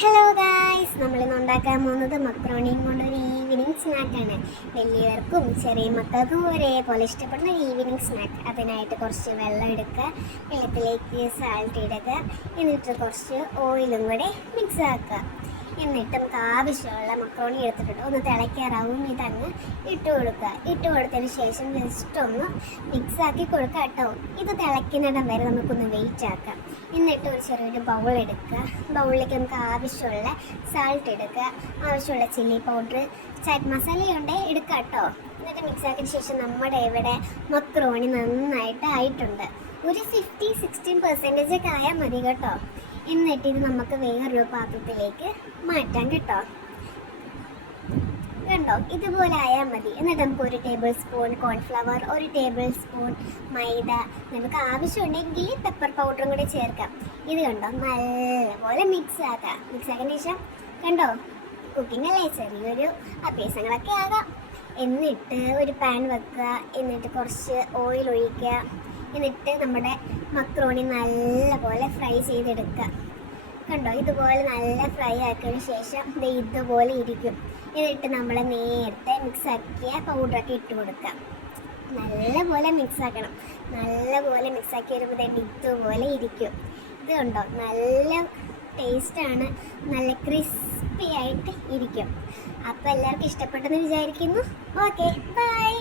Hello guys, നമ്മളിന്ന് ഉണ്ടാക്കാൻ പോകുന്നത് മക്രോണിയും കൊണ്ടൊരു ഈവനിങ് സ്നാക്കാണ്. വലിയവർക്കും ചെറിയ മക്കൾക്കും ഒരേപോലെ ഇഷ്ടപ്പെടുന്ന ഈവനിങ് സ്നാക്ക്. അതിനായിട്ട് കുറച്ച് വെള്ളം എടുക്കുക, വെള്ളത്തിലേക്ക് സാൾട്ട് ഇടുക, എന്നിട്ട് കുറച്ച് ഓയിലും കൂടെ മിക്സ് ആക്കുക. എന്നിട്ട് നമുക്ക് ആവശ്യമുള്ള മക്രോണി എടുത്തിട്ടുണ്ട് ഒന്ന് തിളയ്ക്കാറാവും ഇതങ്ങ് ഇട്ട് കൊടുത്തതിന് ശേഷം ജസ്റ്റ് ഒന്ന് മിക്സ് ആക്കി കൊടുക്കുക കേട്ടോ. ഇത് തിളയ്ക്കുന്നിടം വരെ നമുക്കൊന്ന് വെയിറ്റ് ആക്കാം. എന്നിട്ട് ഒരു ചെറിയൊരു ബൗൾ എടുക്കുക. ബൗളിലേക്ക് നമുക്ക് ആവശ്യമുള്ള സാൾട്ട് എടുക്കുക, ആവശ്യമുള്ള ചില്ലി പൗഡർ, ചാറ്റ് മസാലയുണ്ട് എടുക്കുക കേട്ടോ. എന്നിട്ട് മിക്സ് ആക്കിയതിന് ശേഷം നമ്മുടെ ഇവിടെ മക്രോണി നന്നായിട്ട് ആയിട്ടുണ്ട്. ഒരു 50-60% ഒക്കെ ആയാൽ മതി കേട്ടോ. എന്നിട്ട് ഇത് നമുക്ക് വേറൊരു പാത്രത്തിലേക്ക് മാറ്റാം കേട്ടോ. കണ്ടോ, ഇതുപോലെ ആയാൽ മതി. എന്നിട്ട് നമുക്ക് 1 tablespoon cornflour, 1 tablespoon maida, നമുക്ക് ആവശ്യമുണ്ടെങ്കിൽ പെപ്പർ പൗഡറും കൂടി ചേർക്കാം. ഇത് കണ്ടോ, നല്ലപോലെ മിക്സ് ആക്കാം. മിക്സ് ആക്കിയതിന് ശേഷം കണ്ടോ, കുക്കിംഗ് അല്ലേ, ചെറിയൊരു അഭ്യാസങ്ങളൊക്കെ ആകാം. എന്നിട്ട് ഒരു പാൻ വെക്കുക, എന്നിട്ട് കുറച്ച് ഓയിൽ ഒഴിക്കുക. എന്നിട്ട് നമ്മുടെ മക്രോണി നല്ലപോലെ ഫ്രൈ ചെയ്തെടുക്കുക. കണ്ടോ, ഇതുപോലെ നല്ല ഫ്രൈ ആക്കിയതിന് ശേഷം ഇതുപോലെ ഇരിക്കും. എന്നിട്ട് നമ്മൾ നേരത്തെ മിക്സ് ആക്കിയ പൗഡറൊക്കെ ഇട്ട് കൊടുക്കുക. നല്ലപോലെ മിക്സ് ആക്കണം. നല്ലപോലെ മിക്സ് ആക്കി വരുമ്പോൾ ഇതുപോലെ ഇരിക്കും. ഇത് കണ്ടോ, നല്ല ടേസ്റ്റാണ്, നല്ല ക്രിസ്പി ആയിട്ട് ഇരിക്കും. അപ്പോൾ എല്ലാവർക്കും ഇഷ്ടപ്പെട്ടെന്ന് വിചാരിക്കുന്നു. Okay, by.